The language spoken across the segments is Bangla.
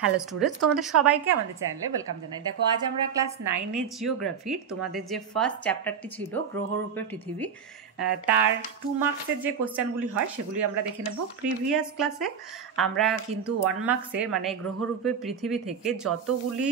হ্যালো স্টুডেন্টস, তোমাদের সবাইকে আমাদের চ্যানেলে ওয়েলকাম জানাই। দেখো, আজ আমরা ক্লাস 9-এর জিওগ্রাফির তোমাদের যে ফার্স্ট চ্যাপ্টারটি ছিল গ্রহরূপে পৃথিবী, তার 2 মার্কসের যে কোশ্চেনগুলি হয় সেগুলি আমরা দেখে নেব। প্রিভিয়াস ক্লাসে আমরা কিন্তু 1 মার্কসের মানে গ্রহরূপে পৃথিবী থেকে যতগুলি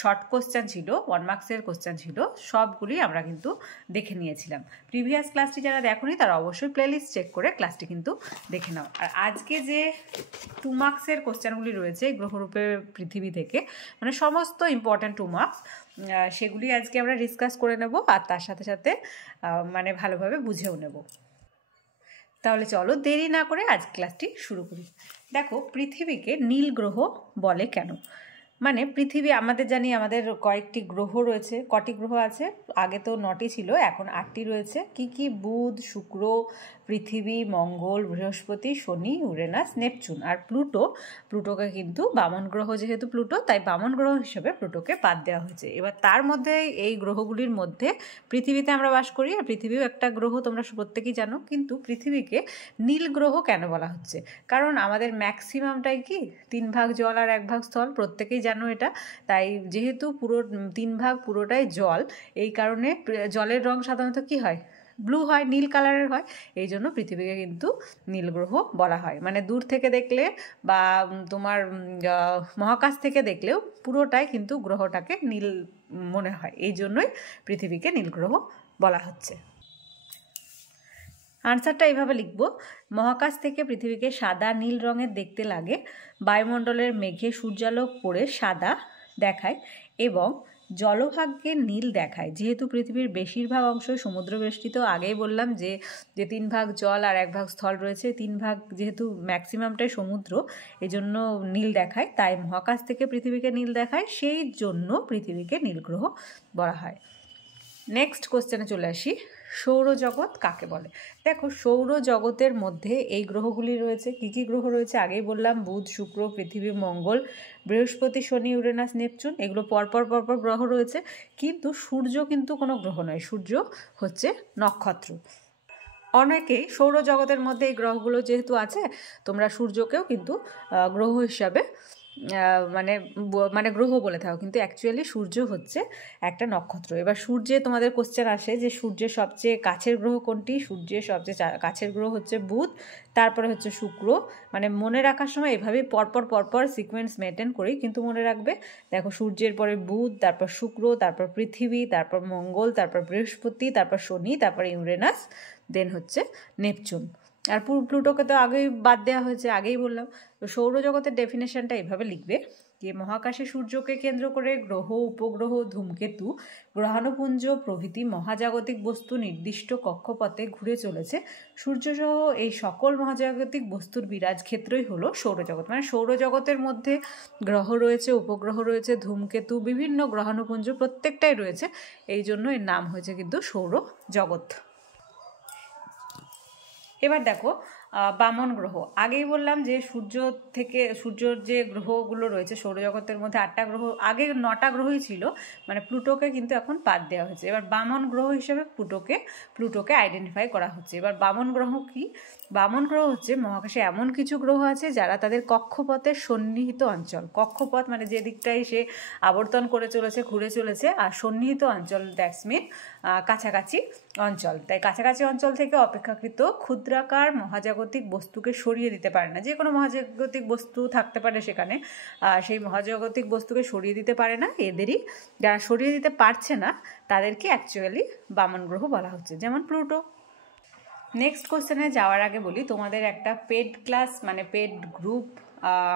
শর্ট কোশ্চেন ছিল, 1 মার্কসের কোশ্চেন ছিল, সবগুলি আমরা কিন্তু দেখে নিয়েছিলাম। প্রিভিয়াস ক্লাসটি যারা দেখোনি তারা অবশ্যই প্লেলিস্ট চেক করে ক্লাসটি কিন্তু দেখে নাও। আর আজকে যে 2 মার্কসের কোশ্চেনগুলি রয়েছে গ্রহরূপে পৃথিবী থেকে, মানে সমস্ত ইম্পর্ট্যান্ট 2 মার্কস, সেগুলি আজকে আমরা ডিসকাস করে নেব আর তার সাথে সাথে মানে ভালোভাবে বুঝেও নেব। তাহলে চলো দেরি না করে আজ ক্লাসটি শুরু করি। দেখো, পৃথিবীকে নীল গ্রহ বলে কেন? মানে পৃথিবী, আমাদের জানি আমাদের কয়েকটি গ্রহ রয়েছে। কটি গ্রহ আছে? আগে তো 9টি ছিল, এখন 8টি রয়েছে। কি কি? বুধ, শুক্র, পৃথিবী, মঙ্গল, বৃহস্পতি, শনি, ইউরেনাস, নেপচুন আর প্লুটো। প্লুটোকে কিন্তু বামন গ্রহ, যেহেতু প্লুটো তাই বামন গ্রহ হিসেবে প্লুটোকে বাদ দেওয়া হয়েছে। এবার তার মধ্যে এই গ্রহগুলির মধ্যে পৃথিবীতে আমরা বাস করি, আর পৃথিবীও একটা গ্রহ, তোমরা প্রত্যেকেই জানো। কিন্তু পৃথিবীকে নীল গ্রহ কেন বলা হচ্ছে? কারণ আমাদের ম্যাক্সিমামটাই কি 3 ভাগ জল আর 1 ভাগ স্থল, প্রত্যেকেই জানো এটা। তাই যেহেতু পুরো 3 ভাগ পুরোটাই জল, এই কারণে জলের রং সাধারণত কি হয়? ব্লু হয়, নীল কালারের হয়। এই জন্য পৃথিবীকে কিন্তু নীল গ্রহ বলা হয়। মানে দূর থেকে দেখলে বা তোমার মহাকাশ থেকে দেখলেও পুরোটাই কিন্তু গ্রহটাকে নীল মনে হয়, এই জন্যই পৃথিবীকে নীল গ্রহ বলা হচ্ছে। আনসারটা এইভাবে লিখব: মহাকাশ থেকে পৃথিবীকে সাদা নীল রঙের দেখতে লাগে। বায়ুমণ্ডলের মেঘে সূর্যালোক পড়ে সাদা দেখায় এবং জলভাগকে নীল দেখায়। যেহেতু পৃথিবীর বেশিরভাগ অংশ সমুদ্র বেষ্টিত, আগেই বললাম যে 3 ভাগ জল আর 1 ভাগ স্থল রয়েছে, 3 ভাগ যেহেতু ম্যাক্সিমামটাই সমুদ্র, এই জন্য নীল দেখায়। তাই মহাকাশ থেকে পৃথিবীকে নীল দেখায়, সেই জন্য পৃথিবীকে নীল গ্রহ বলা হয়। নেক্সট কোশ্চেনে চলে আসি, সৌরজগৎ কাকে বলে? দেখো, সৌরজগতের মধ্যে এই গ্রহগুলি রয়েছে। কী কী গ্রহ রয়েছে? আগেই বললাম, বুধ, শুক্র, পৃথিবী, মঙ্গল, বৃহস্পতি, শনি, ইউরেনাস, নেপচুন। এগুলো পরপর গ্রহ রয়েছে। কিন্তু সূর্য কিন্তু কোনো গ্রহ নয়, সূর্য হচ্ছে নক্ষত্র। অনেকেই সৌরজগতের মধ্যে এই গ্রহগুলো যেহেতু আছে, তোমরা সূর্যকেও কিন্তু গ্রহ হিসাবে মানে গ্রহ বলে থাকো, কিন্তু অ্যাকচুয়ালি সূর্য হচ্ছে একটা নক্ষত্র। এবার সূর্যে তোমাদের কোশ্চেন আসে যে সূর্যের সবচেয়ে কাছের গ্রহ কোনটি? সূর্যের সবচেয়ে কাছের গ্রহ হচ্ছে বুধ, তারপরে হচ্ছে শুক্র। মানে মনে রাখার সময় এভাবেই পরপর সিকোয়েন্স মেনটেন করেই কিন্তু মনে রাখবে। দেখো, সূর্যের পরে বুধ, তারপর শুক্র, তারপর পৃথিবী, তারপর মঙ্গল, তারপর বৃহস্পতি, তারপর শনি, তারপর ইউরেনাস, দেন হচ্ছে নেপচুন। আর প্লুটোকে তো আগেই বাদ দেওয়া হয়েছে, আগেই বললাম। তো সৌরজগতের ডেফিনেশনটা এইভাবে লিখবে যে মহাকাশে সূর্যকে কেন্দ্র করে গ্রহ, উপগ্রহ, ধূমকেতু, গ্রহাণুপুঞ্জ প্রভৃতি মহাজাগতিক বস্তু নির্দিষ্ট কক্ষপথে ঘুরে চলেছে। সূর্যসহ এই সকল মহাজাগতিক বস্তুর বিরাজ ক্ষেত্রই হলো সৌরজগৎ। মানে সৌরজগতের মধ্যে গ্রহ রয়েছে, উপগ্রহ রয়েছে, ধূমকেতু, বিভিন্ন গ্রহাণুপুঞ্জ প্রত্যেকটাই রয়েছে, এই জন্য এর নাম হয়েছে কিন্তু সৌরজগৎ। এবার দেখো, বামন গ্রহ। আগেই বললাম যে সূর্যর যে গ্রহগুলো রয়েছে সৌরজগতের মধ্যে 8টা গ্রহ, আগে 9টা গ্রহই ছিল, মানে প্লুটোকে কিন্তু এখন বাদ দেওয়া হয়েছে। এবার বামন গ্রহ হিসেবে প্লুটোকে আইডেন্টিফাই করা হচ্ছে। এবার বামন গ্রহ কি? বামন গ্রহ হচ্ছে মহাকাশে এমন কিছু গ্রহ আছে যারা তাদের কক্ষপথের সন্নিহিত অঞ্চল, কক্ষপথ মানে যে দিকটাই সে আবর্তন করে চলেছে, ঘুরে চলেছে, আর সন্নিহিত অঞ্চল দ্যাটস মিন কাছাকাছি অঞ্চল। তাই কাছাকাছি অঞ্চল থেকে অপেক্ষাকৃত ক্ষুদ্রাকার মহাজাগতিক বস্তুকে সরিয়ে দিতে পারে না। যে কোনো মহাজাগতিক বস্তু থাকতে পারে সেখানে, সেই মহাজাগতিক বস্তুকে সরিয়ে দিতে পারে না। এদেরই যারা সরিয়ে দিতে পারছে না তাদেরকে অ্যাকচুয়ালি বামন গ্রহ বলা হচ্ছে, যেমন প্লুটো। নেক্সট কোশ্চেনে যাওয়ার আগে বলি, তোমাদের একটা পেড ক্লাস মানে পেড গ্রুপ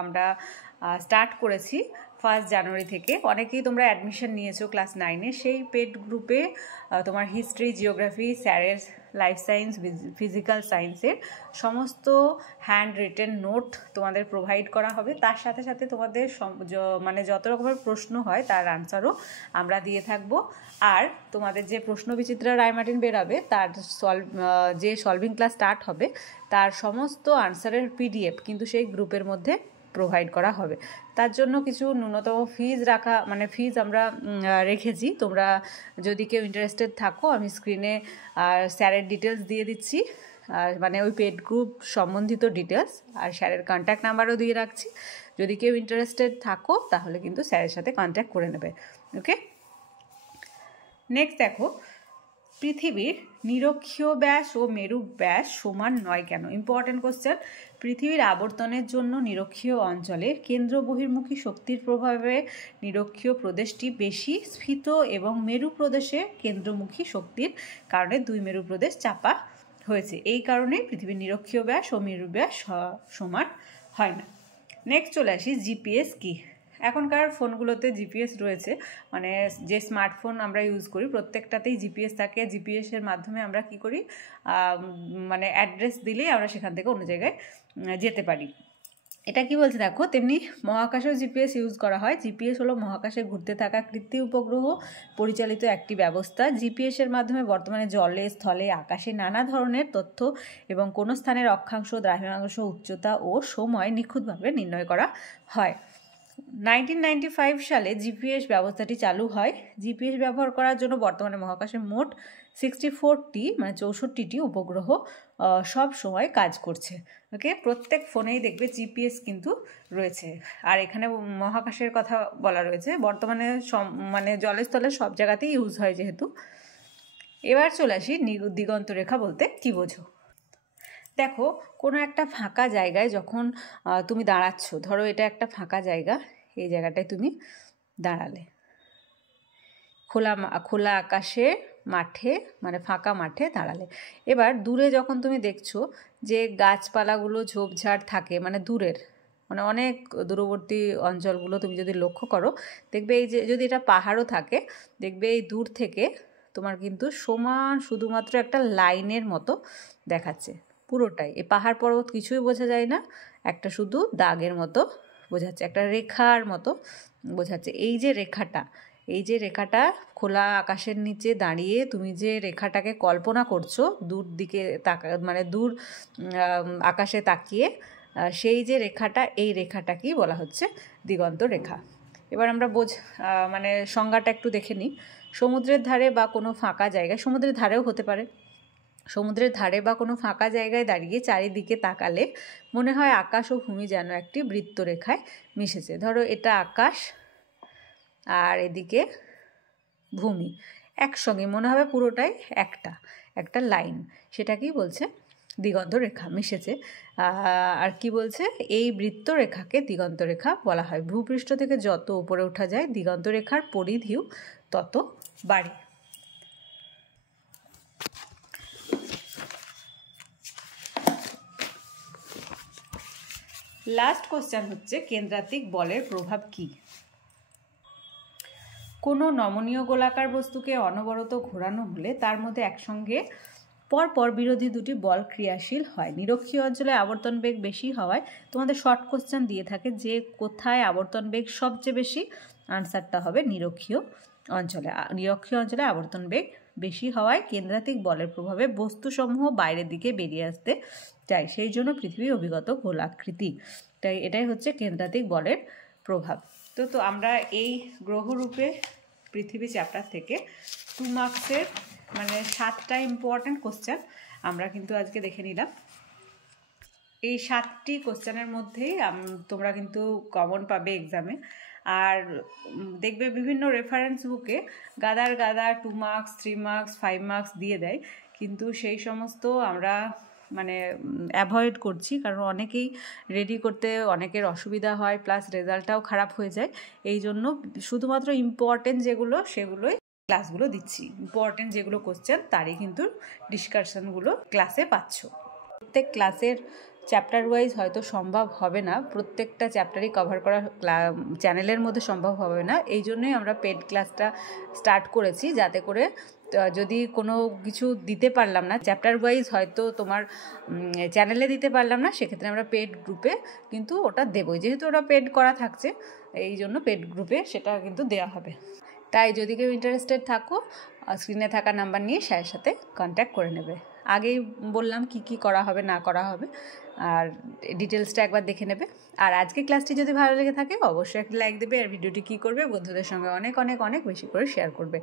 আমরা স্টার্ট করেছি 1 জানুয়ারি থেকে। অনেকেই তোমরা অ্যাডমিশন নিয়েছো ক্লাস 9-এ। সেই পেড গ্রুপে তোমার হিস্ট্রি, জিওগ্রাফি, স্যারের লাইফ সায়েন্স, ফিজিক্যাল সায়েন্সের সমস্ত হ্যান্ড রিটেন নোট তোমাদের প্রোভাইড করা হবে। তার সাথে সাথে তোমাদের মানে যত রকমের প্রশ্ন হয় তার আনসারও আমরা দিয়ে থাকবো। আর তোমাদের যে প্রশ্ন বিচিত্রা রায়মার্টিন বেরাবে তার যে সলভিং ক্লাস স্টার্ট হবে তার সমস্ত আনসারের পিডিএফ কিন্তু সেই গ্রুপের মধ্যে প্রোভাইড করা হবে। তার জন্য কিছু ন্যূনতম ফিজ আমরা রেখেছি। তোমরা যদি কেউ ইন্টারেস্টেড থাকো, আমি স্ক্রিনে স্যারের ডিটেলস দিয়ে দিচ্ছি, মানে ওই পেড গ্রুপ সম্বন্ধিত ডিটেলস, আর স্যারের কন্ট্যাক্ট নাম্বারও দিয়ে রাখছি। যদি কেউ ইন্টারেস্টেড থাকো তাহলে কিন্তু স্যারের সাথে কন্ট্যাক্ট করে নেবে। ওকে, নেক্সট দেখো, পৃথিবীর নিরক্ষীয় ব্যাস ও মেরু ব্যাস সমান নয় কেন? Important question. পৃথিবীর আবর্তনের জন্য নিরক্ষীয় অঞ্চলে কেন্দ্র বহির্মুখী শক্তির প্রভাবে নিরক্ষীয় প্রদেশটি বেশি স্ফীত এবং মেরু প্রদেশে কেন্দ্রমুখী শক্তির কারণে দুই মেরু প্রদেশ চাপা হয়েছে। এই কারণে পৃথিবীর নিরক্ষীয় ব্যাস ও মেরু ব্যাস সমান হয় না। নেক্সট চলে আসি, জিপিএস কি? এখনকার ফোনগুলোতে জিপিএস রয়েছে, মানে যে স্মার্টফোন আমরা ইউজ করি প্রত্যেকটাতেই জিপিএস থাকে। জিপিএসের মাধ্যমে আমরা কি করি, মানে অ্যাড্রেস দিলেই আমরা সেখান থেকে অন্য জায়গায় যেতে পারি। এটা কি বলছে দেখো, তেমনি মহাকাশেও জিপিএস ইউজ করা হয়। জিপিএস হলো মহাকাশে ঘুরতে থাকা কৃত্রিম উপগ্রহ পরিচালিত একটি ব্যবস্থা। জিপিএসের মাধ্যমে বর্তমানে জলে, স্থলে, আকাশে নানা ধরনের তথ্য এবং কোনো স্থানের অক্ষাংশ, দ্রাঘিমাংশ, উচ্চতা ও সময় নিখুঁতভাবে নির্ণয় করা হয়। 1995 সালে জিপিএস ব্যবস্থাটি চালু হয়। জিপিএস ব্যবহার করার জন্য বর্তমানে মহাকাশে মোট 64টি মানে 64টি উপগ্রহ সব সময় কাজ করছে। ওকে, প্রত্যেক ফোনেই দেখবে জিপিএস কিন্তু রয়েছে। আর এখানে মহাকাশের কথা বলা রয়েছে, বর্তমানে মানে জলস্থলে সব জায়গাতেই ইউজ হয় যেহেতু। এবার চলে আসি, দিগন্ত রেখা বলতে কি বোঝো? দেখো, কোনো একটা ফাঁকা জায়গায় যখন তুমি দাঁড়াচ্ছ, ধরো এটা একটা ফাঁকা জায়গা, এই জায়গাটায় তুমি দাঁড়ালে, খোলা আকাশে মাঠে মানে ফাঁকা মাঠে দাঁড়ালে। এবার দূরে যখন তুমি দেখছো যে গাছপালাগুলো ঝোপঝাড় থাকে, মানে দূরের মানে অনেক দূরবর্তী অঞ্চলগুলো তুমি যদি লক্ষ্য করো, দেখবে এই যে যদি এটা পাহাড়ও থাকে, দেখবে এই দূর থেকে তোমার কিন্তু সমান শুধুমাত্র একটা লাইনের মতো দেখাচ্ছে পুরোটাই। এই পাহাড় পর্বত কিছুই বোঝা যায় না, একটা শুধু দাগের মতো বোঝাচ্ছে, একটা রেখার মতো বোঝাচ্ছে। এই যে রেখাটা খোলা আকাশের নিচে দাঁড়িয়ে তুমি যে রেখাটাকে কল্পনা করছো দূর দিকে মানে দূর আকাশে তাকিয়ে, সেই যে রেখাটা, এই রেখাটাকেই বলা হচ্ছে দিগন্ত রেখা। এবার আমরা মানে সংজ্ঞাটা একটু দেখে নিই। সমুদ্রের ধারে বা কোনো ফাঁকা জায়গায়, সমুদ্রের ধারেও হতে পারে, সমুদ্রের ধারে বা কোনো ফাঁকা জায়গায় দাঁড়িয়ে চারিদিকে তাকালে মনে হয় আকাশ ও ভূমি যেন একটি বৃত্তরেখায় মিশেছে। ধরো এটা আকাশ আর এদিকে ভূমি, একসঙ্গে মনে হবে পুরোটাই একটা লাইন, সেটাকেই বলছে দিগন্ত রেখা, মিশেছে। আর কি বলছে, এই বৃত্তরেখাকে দিগন্ত রেখা বলা হয়। ভূপৃষ্ঠ থেকে যত উপরে ওঠা যায় দিগন্ত রেখার পরিধিও তত বাড়ে। লাস্ট কোশ্চেন হচ্ছে, কেন্দ্রাতিক বলের প্রভাব কি? কোনো নমনীয় গোলাকার বস্তুকে অনবরত ঘোরানো হলে তার মধ্যে একসঙ্গে পরপর বিরোধী দুটি বল ক্রিয়াশীল হয়। নিরক্ষীয় অঞ্চলে আবর্তন বেগ বেশি হওয়ায় তোমাদের শর্ট কোশ্চেন দিয়ে থাকে যে কোথায় আবর্তন বেগ সবচেয়ে বেশি, আনসারটা হবে নিরক্ষীয় অঞ্চলে। নিরক্ষীয় অঞ্চলে আবর্তন বেগ বেশি হওয়ায় কেন্দ্রাতিক বলের প্রভাবে বস্তুসমূহ বাইরের দিকে বেরিয়ে আসতে চায়, সেই জন্য পৃথিবীর অভিগত গোলাকৃতি। তাই এটাই হচ্ছে কেন্দ্রাতিক বলের প্রভাব। তো আমরা এই গ্রহরূপে পৃথিবী চ্যাপ্টার থেকে 2 মার্কসের মানে 7টা ইম্পর্ট্যান্ট কোশ্চেন আমরা কিন্তু আজকে দেখে নিলাম। এই 7টি কোশ্চেনের মধ্যেই তোমরা কিন্তু কমন পাবে এক্সামে। আর দেখবে বিভিন্ন রেফারেন্স বুকে গাদার 2 মার্কস, 3 মার্কস, 5 মার্কস দিয়ে দেয়, কিন্তু সেই সমস্ত আমরা মানে অ্যাভয়েড করছি, কারণ অনেকেই রেডি করতে অনেকের অসুবিধা হয়, প্লাস রেজাল্টটাও খারাপ হয়ে যায়। এই জন্য শুধুমাত্র ইম্পর্টেন্ট যেগুলো সেগুলোই ক্লাসগুলো দিচ্ছি। ইম্পর্টেন্ট যেগুলো কোশ্চেন তারই কিন্তু ডিসকাশনগুলো ক্লাসে পাচ্ছ। প্রত্যেক ক্লাসের চ্যাপ্টার ওয়াইজ হয়তো সম্ভব হবে না, প্রত্যেকটা চ্যাপ্টারই কভার করা চ্যানেলের মধ্যে সম্ভব হবে না। এই জন্যই আমরা পেড ক্লাসটা স্টার্ট করেছি, যাতে করে যদি কোনো কিছু দিতে পারলাম না চ্যাপ্টার ওয়াইজ, হয়তো তোমার চ্যানেলে দিতে পারলাম না, সেক্ষেত্রে আমরা পেড গ্রুপে কিন্তু ওটা দেবই, যেহেতু ওটা পেড করা থাকছে, এই জন্য পেড গ্রুপে সেটা কিন্তু দেওয়া হবে। তাই যদি কেউ ইন্টারেস্টেড থাকো, স্ক্রিনে থাকা নাম্বার নিয়ে স্যারের সাথে কন্ট্যাক্ট করে নেবে। আগেই বললাম কি করা হবে না করা হবে, আর ডিটেলসটা একবার দেখে নেবে। আর আজকে ক্লাসটি যদি ভালো লেগে থাকে অবশ্যই একটা লাইক দেবে, আর ভিডিওটি কী করবে, বন্ধুদের সঙ্গে অনেক অনেক অনেক বেশি করে শেয়ার করবে।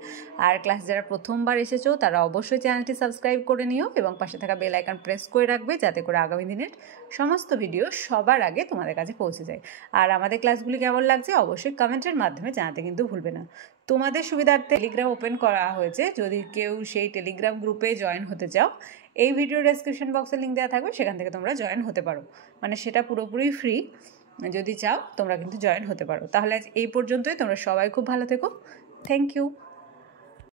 আর ক্লাস যারা প্রথমবার এসেছো তারা অবশ্যই চ্যানেলটি সাবস্ক্রাইব করে নিও এবং পাশে থাকা বেল আইকন প্রেস করে রাখবে, যাতে করে আগামী দিনের সমস্ত ভিডিও সবার আগে তোমাদের কাছে পৌঁছে যায়। আর আমাদের ক্লাসগুলি কেমন লাগছে অবশ্যই কমেন্টের মাধ্যমে জানাতে কিন্তু ভুলবে না। তোমাদের সুবিধার্থে টেলিগ্রাম ওপেন করা হয়েছে, যদি কেউ সেই টেলিগ্রাম গ্রুপে জয়েন হতে চাও এই ভিডিও ডেসক্রিপশন বক্সে লিঙ্ক দেওয়া থাকবে, সেখান থেকে তোমরা জয়েন হতে পারো। মানে সেটা পুরোপুরি ফ্রি, যদি চাও তোমরা কিন্তু জয়েন হতে পারো। তাহলে এই পর্যন্তই, তোমরা সবাই খুব ভালো থেকো। Thank you.